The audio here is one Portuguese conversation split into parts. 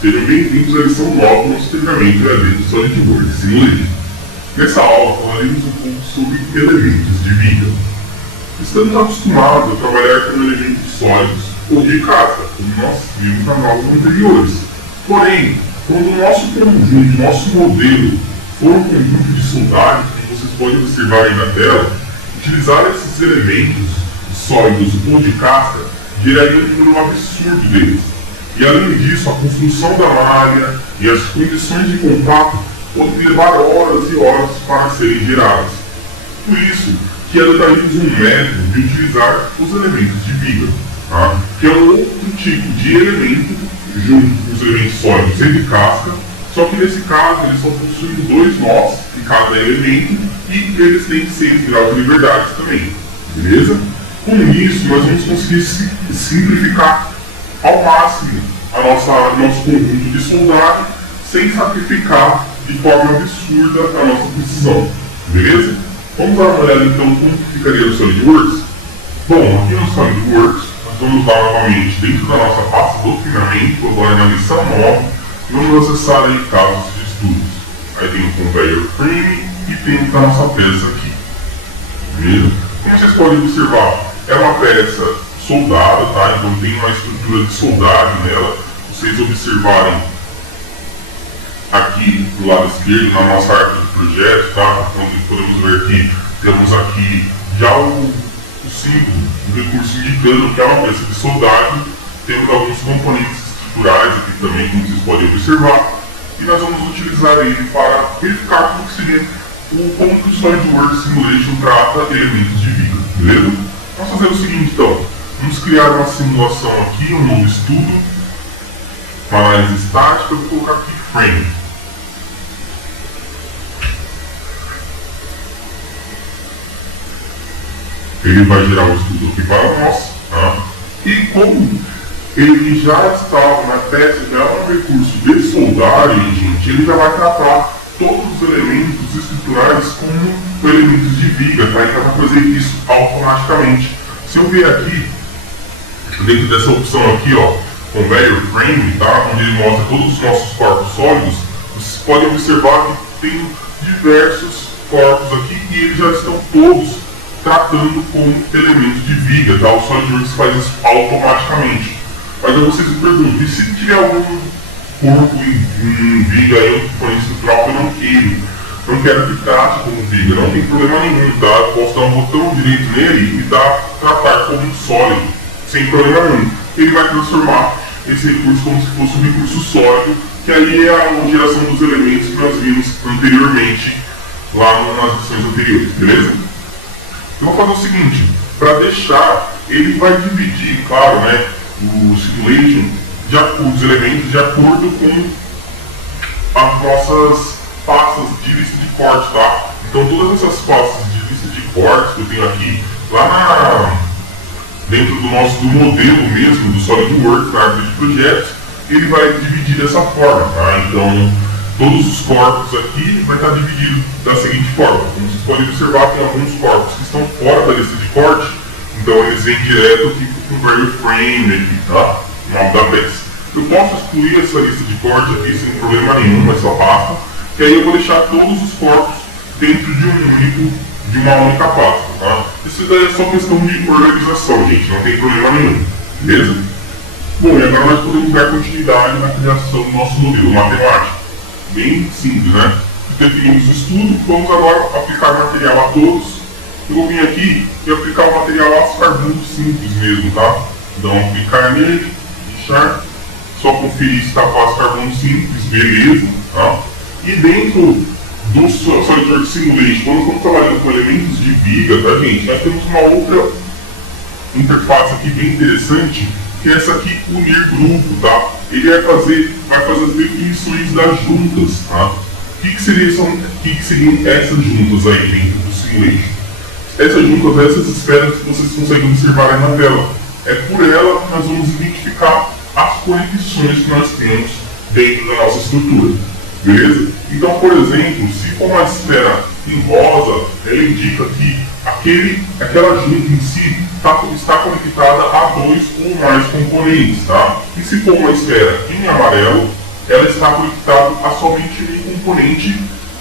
Sejam bem-vindos à lição 9 do nosso treinamento de Elementos de Solidworks. Nessa aula falaremos um pouco sobre elementos de vigas. Estamos acostumados a trabalhar com elementos sólidos ou de casca, como nós vimos nas aulas anteriores. Porém, quando o nosso conjunto, nosso modelo, for um conjunto de soldados, como vocês podem observar aí na tela, utilizar esses elementos sólidos ou de casca geraria um número absurdo deles. E além disso, a construção da malha e as condições de contato podem levar horas e horas para serem geradas. Por isso, que adotaremos um método de utilizar os elementos de viga, tá? Que é um outro tipo de elemento, junto com os elementos sólidos e de casca, só que nesse caso eles só possuem 2 nós em cada elemento e eles têm 6 graus de liberdade também, beleza? Com isso, nós vamos conseguir simplificar ao máximo nosso conjunto de soldado sem sacrificar de forma absurda a nossa precisão, beleza? Vamos dar uma olhada então como ficaria no SolidWorks? Bom, aqui no SolidWorks nós vamos lá novamente dentro da nossa pasta do treinamento, agora na lição 9, vamos acessar aí casos de estudos. Aí tem o conveyor frame e tem a nossa peça aqui, beleza? Como vocês podem observar, é uma peça soldada, tá? Então tem uma estrutura de soldado nela. Vocês observarem aqui do lado esquerdo, na nossa árvore de projetos, tá? Onde podemos ver aqui, temos aqui já o símbolo do recurso indicando que é uma peça de soldado. Temos alguns componentes estruturais aqui também, como vocês podem observar. E nós vamos utilizar ele para verificar como seria como que o SolidWorks Simulation trata elementos de viga, beleza? Vamos fazer o seguinte então, vamos criar uma simulação aqui, um novo estudo, uma análise estática, eu vou colocar aqui frame. Ele vai gerar um estudo aqui para nós, tá? E como ele já estava na peça, já é um recurso de soldagem, gente, ele já vai tratar todos os elementos estruturais como elementos de viga, tá? Ele vai fazer isso automaticamente. Se eu vier aqui, dentro dessa opção aqui, ó, Conveyor Frame, tá? Onde ele mostra todos os nossos corpos sólidos, vocês podem observar que tem diversos corpos aqui e eles já estão todos tratando como elementos de viga, tá? O SolidWorks faz isso automaticamente. Mas aí vocês me perguntam, e se tiver algum corpo em viga aí, um componente estrutural que eu não quero que trate como viga, não tem problema nenhum, tá? Eu posso dar um botão direito nele e tratar como um sólido, sem problema nenhum. Ele vai transformar esse recurso como se fosse um recurso sólido, que aí é a geração dos elementos que nós vimos anteriormente, lá nas lições anteriores, beleza? Eu vou fazer o seguinte, para deixar, ele vai dividir, claro, né, o simulation, os elementos de acordo com as nossas pastas de lista de corte, tá? Então todas essas pastas de lista de cortes que eu tenho aqui, lá dentro do modelo mesmo, do SolidWorks, na árvore de projetos, ele vai dividir dessa forma, tá? Então todos os corpos aqui vai estar dividido da seguinte forma. Como vocês podem observar, tem alguns corpos que estão fora da lista de corte, então eles vêm direto aqui para o conveyor frame aqui, tá? O nome da peça. Eu posso excluir essa lista de corte aqui sem problema nenhum, essa pasta, que aí eu vou deixar todos os corpos dentro de uma única pasta, tá? Isso daí é só questão de organização, gente, não tem problema nenhum, beleza? Bom, e agora nós podemos dar continuidade na criação do nosso modelo matemático. Bem simples, né? Definimos o estudo, vamos agora aplicar material a todos. Eu vou vir aqui e aplicar o material a carbono simples mesmo, tá? Então, aplicar nele, deixar, só conferir se está fácil carbono simples, beleza, tá? E dentro do SolidWorks Simulation, quando estamos trabalhando com elementos de viga, tá, gente? Nós temos uma outra interface aqui bem interessante, que é essa aqui, unir grupo, tá? Ele vai fazer as definições das juntas, tá? O que seriam essas juntas aí dentro do Simulation? Essas juntas, essas esferas que vocês conseguem observar aí na tela. É por ela que nós vamos identificar as conexões que nós temos dentro da nossa estrutura, beleza? Então, por exemplo, se for uma esfera em rosa, ela indica que aquela junta em si está conectada a 2 ou mais componentes, tá? E se for uma esfera em amarelo, ela está conectada a somente um componente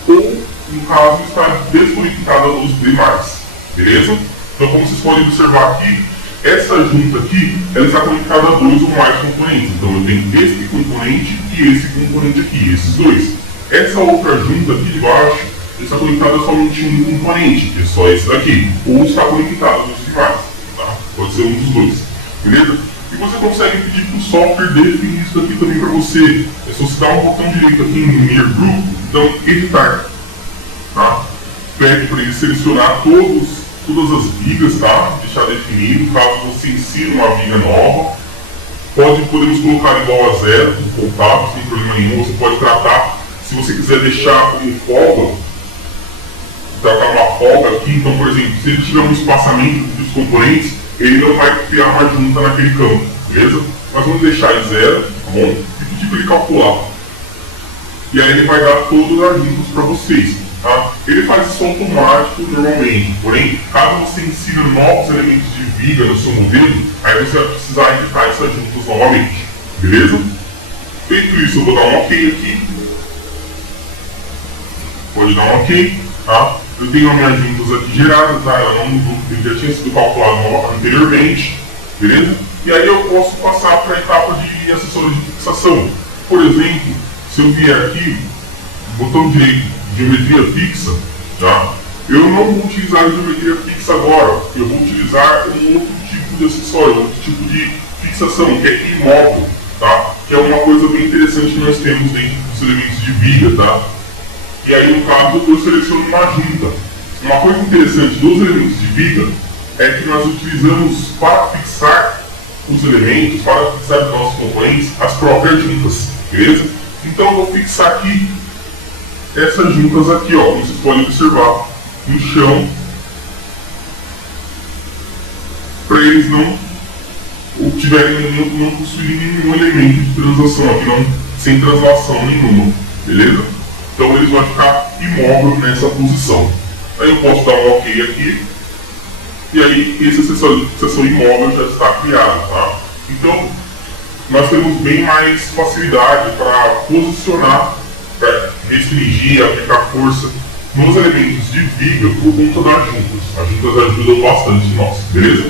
ou, no caso, está desconectada dos demais, beleza? Então, como vocês podem observar aqui, essa junta aqui, ela está conectada a dois ou mais componentes. Então, eu tenho este componente e esse componente aqui, esses dois. Essa outra junta aqui de baixo está conectada a somente um componente, que é só esse daqui, ou está conectada aos demais, tá? Pode ser um dos dois, beleza? E você consegue pedir para o software definir isso aqui também para você. É só você dar um botão direito aqui no Near Group, então editar, tá? Pede para ele selecionar todas as vigas, tá? Deixar definido, caso você ensine uma viga nova. Podemos colocar igual a 0, no contato, sem problema nenhum. Você pode tratar, se você quiser deixar como folga, tratar uma folga aqui. Então, por exemplo, se ele tiver um espaçamento dos componentes, ele não vai criar uma junta naquele campo, beleza? Mas vamos deixar em 0, tá bom? E pedir para ele calcular. E aí ele vai dar todas as juntas para vocês, tá? Ele faz isso automático normalmente, porém, caso você insira novos elementos de viga no seu modelo, aí você vai precisar editar essas juntas novamente, beleza? Feito isso, eu vou dar um OK aqui. Pode dar um OK, tá? Eu tenho as minhas juntas aqui geradas, tá? Ela não mudou, ele já tinha sido calculado anteriormente, beleza? E aí eu posso passar para a etapa de acessórios de fixação. Por exemplo, se eu vier aqui, botão direito, geometria fixa, tá? Eu não vou utilizar a geometria fixa agora, eu vou utilizar um outro tipo de acessório, um outro tipo de fixação, que é imóvel, tá? Que é uma coisa bem interessante que nós temos dentro dos elementos de viga, tá? E aí, no caso, eu seleciono uma junta. Uma coisa interessante dos elementos de viga é que nós utilizamos para fixar os elementos, para fixar os nossos componentes, as próprias juntas, beleza? Então eu vou fixar aqui essas juntas aqui, ó, como vocês podem observar, no chão, para eles não possuírem nenhum elemento de translação aqui, não, sem translação nenhuma, beleza? Então eles vão ficar imóvel nessa posição. Aí eu posso dar um OK aqui, e aí esse acessório de fixação imóvel já está criado, tá? Então nós temos bem mais facilidade para posicionar, para restringir, aplicar força nos elementos de viga por conta das juntas. As juntas ajudam bastante nós, beleza?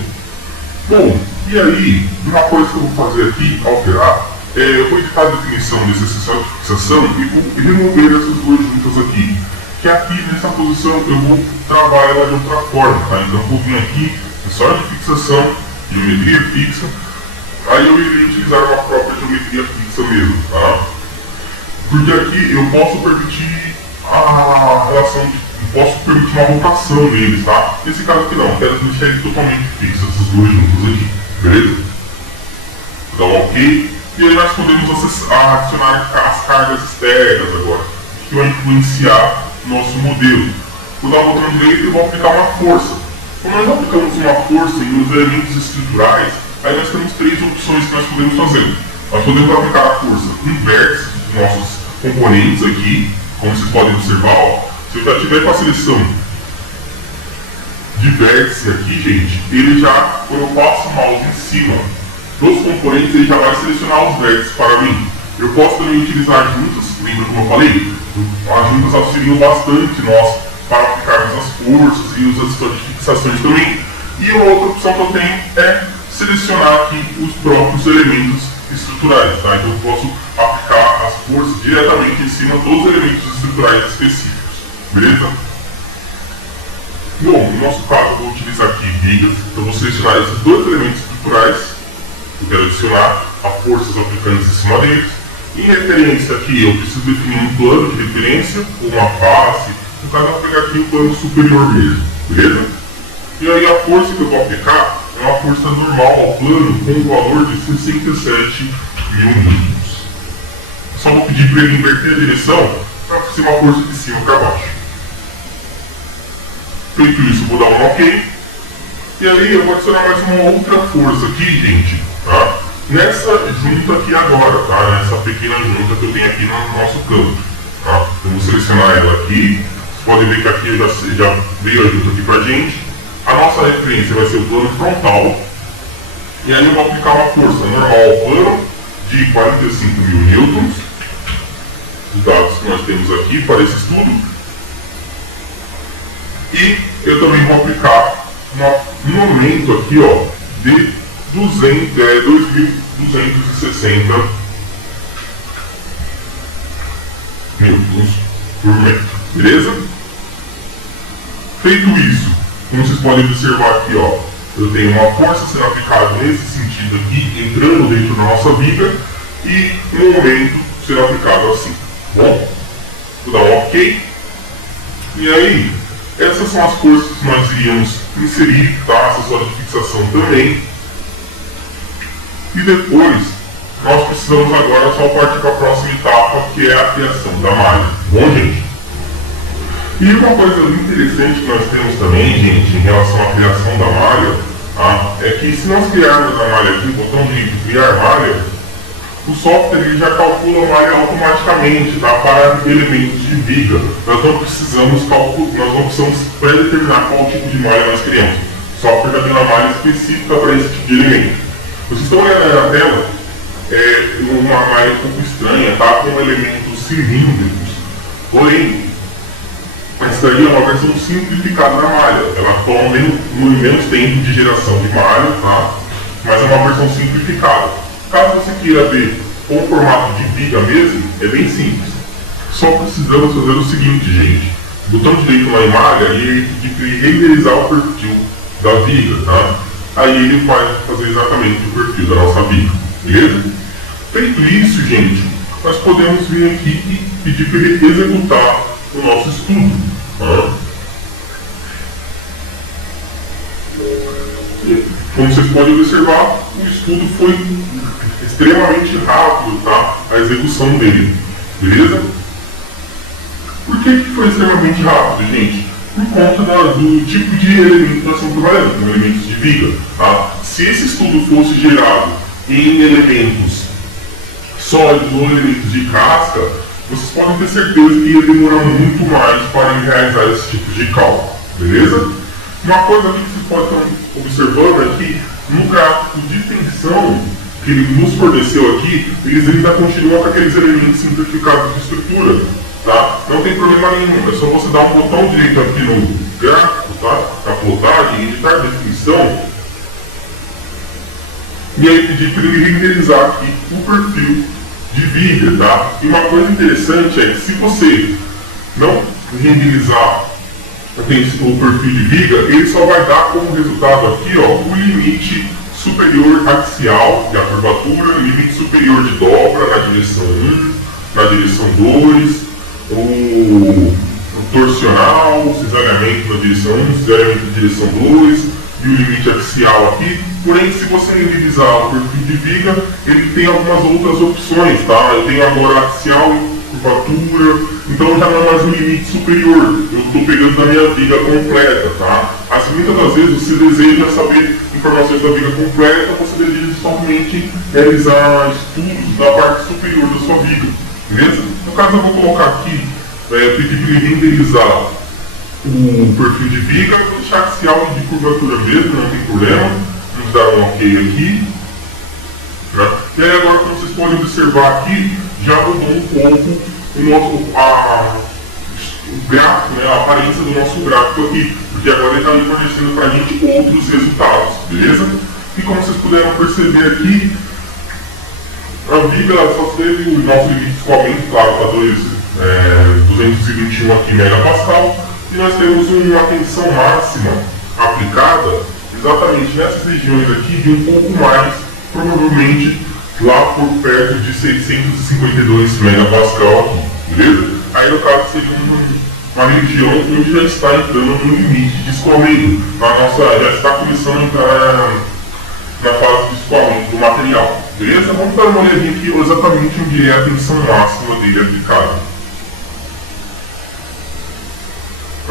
Bom, e aí, uma coisa que eu vou fazer aqui, alterar, eu vou editar a definição desse acessório de fixação e vou remover essas duas juntas aqui. Que aqui nessa posição eu vou travar ela de outra forma, tá? Então eu vou vir aqui, acessório de fixação, geometria fixa, aí eu irei utilizar uma própria geometria fixa mesmo, tá? Porque aqui eu posso permitir a relação posso permitir uma rotação neles, tá? Nesse caso aqui não, quero deixar ele totalmente fixo, essas duas juntas aqui, beleza? Vou dar um OK, e aí nós podemos adicionar as cargas externas agora, que vai influenciar nosso modelo. Vou dar um botão direito e vou aplicar uma força. Quando nós aplicamos uma força em os elementos estruturais, aí nós temos três opções que nós podemos fazer. Nós podemos aplicar a força em vértices dos nossos componentes aqui, como vocês podem observar, ó. Se eu já tiver com a seleção de vértice aqui, gente, ele já, quando eu passo o mouse em cima dos componentes, ele já vai selecionar os vértices para mim. Eu posso também utilizar juntas, lembra como eu falei? As juntas auxiliam bastante nós para aplicarmos as forças e os acessórios de fixações também. E a outra opção que eu tenho é selecionar aqui os próprios elementos estruturais, tá? Então eu posso aplicar as forças diretamente em cima dos elementos estruturais específicos, beleza? Bom, no nosso caso eu vou utilizar aqui vigas, então eu vou selecionar esses dois elementos estruturais, eu quero adicionar a forças aplicando em cima deles. Em referência aqui eu preciso definir um plano de referência, uma face, no caso eu vou pegar aqui o plano superior mesmo, beleza? E aí a força que eu vou aplicar é uma força normal ao plano com um valor de 67 N. Só vou pedir para ele inverter a direção para ser uma força de cima para baixo. Feito isso, vou dar um OK. E aí eu vou adicionar mais uma outra força aqui, gente, tá? Nessa junta aqui agora, tá? Nessa pequena junta que eu tenho aqui no nosso campo, tá? Eu vou selecionar ela aqui. Vocês podem ver que aqui já veio a junta aqui pra gente. A nossa referência vai ser o plano frontal. E aí eu vou aplicar uma força normal ao plano de 45.000 newtons. os dados que nós temos aqui para esse estudo. E eu também vou aplicar um momento aqui, ó, de 2.260 newtons por metro, beleza? Feito isso, como vocês podem observar aqui, ó, eu tenho uma força sendo aplicada nesse sentido aqui, entrando dentro da nossa viga, e um momento sendo aplicado assim, bom? Vou dar um OK. E aí, essas são as forças que nós iríamos inserir, tá? Acessório de fixação também. E depois, nós precisamos agora só partir para a próxima etapa, que é a criação da malha. Bom, gente? E uma coisa interessante que nós temos também, gente, em relação à criação da malha, tá? É que se nós criarmos a malha aqui, botão de criar malha, o software ele já calcula a malha automaticamente, tá? Para elementos de viga. Nós não precisamos pré-determinar qual tipo de malha nós criamos. O software já tem uma malha específica para esse tipo de elemento. Vocês estão olhando aí na tela, é uma malha um pouco estranha, tá? Com elementos cilíndricos. Porém, essa daí é uma versão simplificada da malha. Ela toma menos tempo de geração de malha, tá? Mas é uma versão simplificada. Caso você queira ver com o formato de viga mesmo, é bem simples. Só precisamos fazer o seguinte, gente. Botão direito lá em malha e ele pede renderizar o perfil da viga, tá? Aí ele vai fazer exatamente o perfil da nossa viga, beleza? Feito isso, gente, nós podemos vir aqui e pedir para ele executar o nosso estudo, tá? Como vocês podem observar, o estudo foi extremamente rápido, tá? A execução dele, beleza? Por que foi extremamente rápido, gente? Por conta do tipo de elemento que nós estamos trabalhando, com elementos de viga, tá? Se esse estudo fosse gerado em elementos sólidos ou elementos de casca, vocês podem ter certeza que ia demorar muito mais para realizar esse tipo de cálculo, beleza? Uma coisa que vocês podem estar observando é que no gráfico de tensão que ele nos forneceu aqui, eles ainda continuam com aqueles elementos simplificados de estrutura, tá? Não tem problema nenhum, é só você dar um botão direito aqui no gráfico, tá? Na plotagem, editar definição, e aí pedir para ele renderizar aqui o perfil de viga, tá? E uma coisa interessante é que se você não renderizar o perfil de viga, ele só vai dar como resultado aqui, ó, o limite superior axial da curvatura, limite superior de dobra na direção 1, na direção 2, o torsional, o cisalhamento na direção 1, o cisalhamento na direção 2 e o limite axial aqui. Porém, se você renderizar o perfil de viga, ele tem algumas outras opções, tá? Eu tenho agora axial e curvatura, então já não é mais um limite superior. Eu estou pegando da minha viga completa, tá? Assim, muitas das vezes você deseja saber informações da viga completa, você deseja somente realizar estudos da parte superior da sua viga, beleza? No caso, eu vou colocar aqui, pedir para ele renderizar o perfil de viga, vou deixar axial e de curvatura mesmo, não tem problema. Vamos dar um OK aqui, né? E aí agora, como vocês podem observar aqui, já mudou um pouco o gráfico, né? A aparência do nosso gráfico aqui, porque agora ele está me fornecendo para a gente outros resultados, beleza? E como vocês puderam perceber aqui, a viga só teve o nosso limite de escoamento, claro, para 221 aqui megapascal, e nós temos uma tensão máxima aplicada exatamente nessas regiões aqui de um pouco mais, provavelmente lá por perto de 652 megapascal aqui, beleza? Aí no caso seria uma região onde já está entrando no limite de escoamento, já está começando a entrar na fase de escoamento do material, beleza? Vamos dar uma olhadinha aqui exatamente onde é a tensão máxima dele aplicada.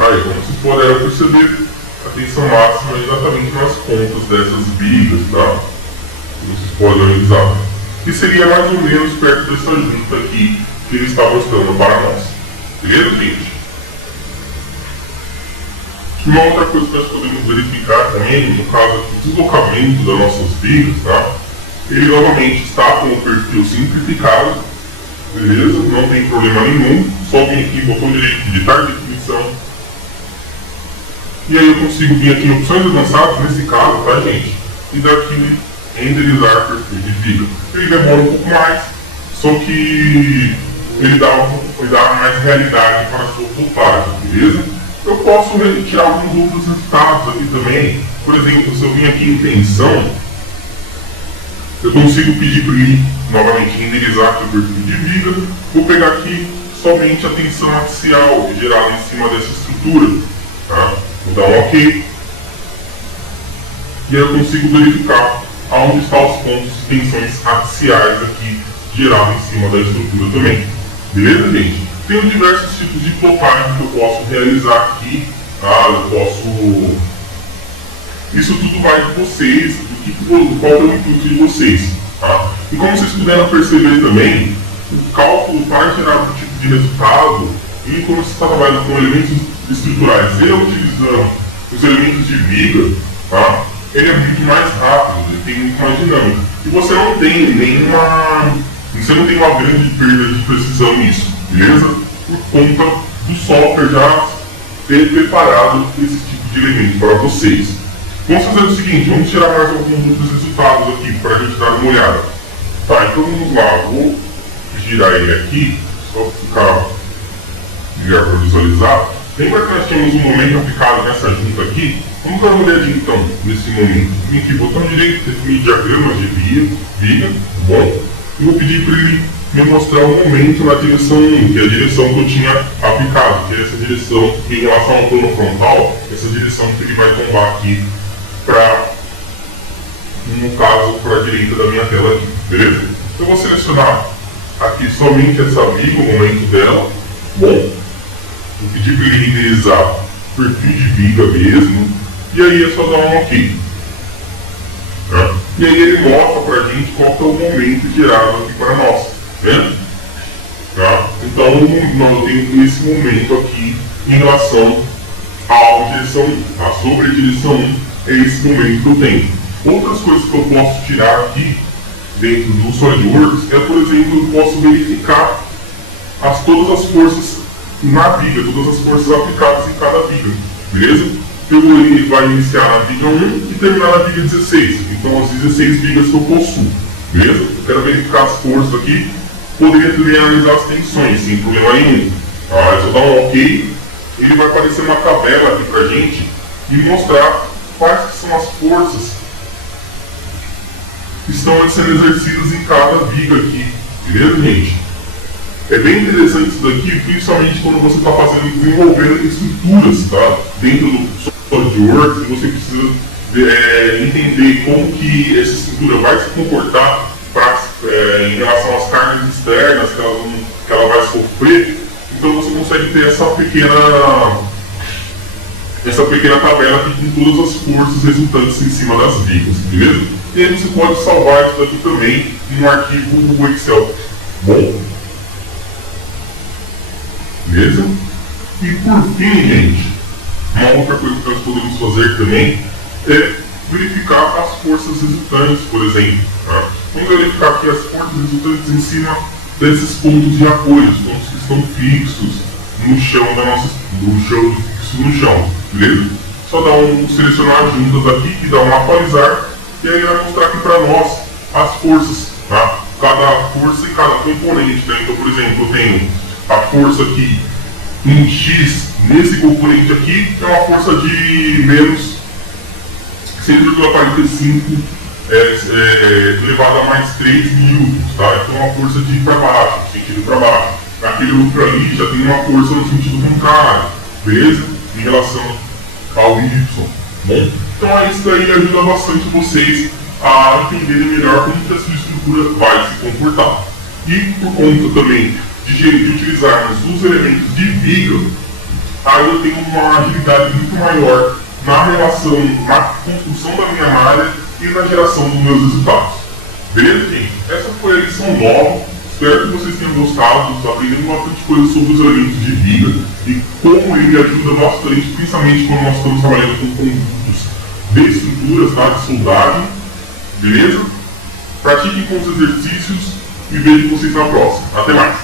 Aí, como vocês puderam perceber, a tensão máxima é exatamente nas pontas dessas vigas, tá? Vocês podem analisar. Que seria mais ou menos perto dessa junta aqui que ele está mostrando para nós. Beleza, gente? Uma outra coisa que nós podemos verificar também, no caso aqui, o deslocamento das nossas vigas, tá? Ele novamente está com o perfil simplificado, beleza? Não tem problema nenhum, só vim aqui, botão direito, editar definição. E aí eu consigo vir aqui em opções avançadas, nesse caso, tá gente? E daqui renderizar perfil de viga. Ele demora um pouco mais, só que ele dá mais realidade para a sua voltagem, beleza? Eu posso tirar alguns outros resultados aqui também. Por exemplo, se eu vim aqui em tensão, eu consigo pedir para ele novamente renderizar aqui o perfil de viga. Vou pegar aqui somente a tensão axial gerada em cima dessa estrutura. Tá? Vou dar um OK. E aí eu consigo verificar aonde estão os pontos de tensões axiais aqui gerados em cima da estrutura também. Beleza, gente? Tenho diversos tipos de plotagem que eu posso realizar aqui. Tá? Eu posso... Isso tudo vai de vocês, qual é o intuito de vocês. Tá? E como vocês puderam perceber também, o cálculo para gerar um tipo de resultado, e quando você está trabalhando com elementos estruturais e utilizando os elementos de viga, tá? Ele é muito mais rápido, ele tem muito mais dinâmica. E você não tem uma grande perda de precisão nisso, beleza? Por conta do software já ter preparado esse tipo de elemento para vocês. Vamos fazer o seguinte, vamos tirar mais alguns outros resultados aqui para a gente dar uma olhada. Tá, então vamos lá, vou girar ele aqui, só ficar melhor para visualizar. Lembra que nós tínhamos um momento aplicado nessa junta aqui? Vamos dar uma olhadinha então nesse momento. Vim aqui, botão direito, definir diagrama de viga, bom. E vou pedir para ele me mostrar o momento na direção 1, que é a direção que eu tinha aplicado, que é essa direção em relação ao plano frontal, essa direção que ele vai tombar aqui para, no caso, para a direita da minha tela aqui, beleza? Eu vou selecionar aqui somente essa viga, o momento dela, bom. Vou pedir para ele renderizar o perfil de viga mesmo, e aí é só dar um OK. Tá? E aí ele mostra para a gente qual que é o momento gerado aqui para nós, né? Tá? Então eu tenho esse momento aqui em relação à direção 1, tá? Sobre a direção 1 é esse momento que eu tenho. Outras coisas que eu posso tirar aqui dentro do SolidWorks é, por exemplo, eu posso verificar todas as forças na viga, todas as forças aplicadas em cada viga, beleza? Ele vai iniciar na viga 1 e terminar na viga 16, então as 16 vigas que eu possuo, beleza? Eu quero verificar as forças aqui, poderia também analisar as tensões, sem problema nenhum. É só dar um OK, ele vai aparecer uma tabela aqui pra gente e mostrar quais são as forças que estão sendo exercidas em cada viga aqui, beleza, gente? É bem interessante isso daqui, principalmente quando você está desenvolvendo estruturas, tá? Dentro do SolidWorks, e você precisa entender como que essa estrutura vai se comportar em relação às cargas externas que ela vai sofrer. Então você consegue ter essa pequena tabela aqui com todas as forças resultantes em cima das vigas, beleza? E aí você pode salvar isso daqui também em um arquivo Excel. Bom, beleza? E por fim, gente, uma outra coisa que nós podemos fazer também é verificar as forças resultantes, por exemplo. Tá? Vamos verificar aqui as forças resultantes em cima desses pontos de apoio, os pontos que estão fixos no chão fixo no chão, beleza? Só dá selecionar juntas aqui e dar um atualizar, e aí ele vai mostrar aqui para nós as forças, tá? Cada força e cada componente, né? Então, por exemplo, eu tenho a força aqui em X nesse componente aqui, é uma força de menos 6,45 elevado a mais 3 newtons, tá? Então é uma força de ir para baixo, sentido para baixo. Naquele outro ali já tem uma força no sentido contrário, beleza? Em relação ao Y. Bom, então isso daí ajuda bastante vocês a entenderem melhor como que a sua estrutura vai se comportar. E por conta também de utilizarmos os elementos de viga, aí eu tenho uma agilidade muito maior na construção da minha malha e na geração dos meus resultados. Beleza, gente? Essa foi a lição 9. Espero que vocês tenham gostado, aprendendo bastante coisa sobre os elementos de viga e como ele ajuda bastante, principalmente quando nós estamos trabalhando com conjuntos de estruturas, tá? De soldagem. Beleza? Pratiquem com os exercícios e vejo vocês na próxima. Até mais!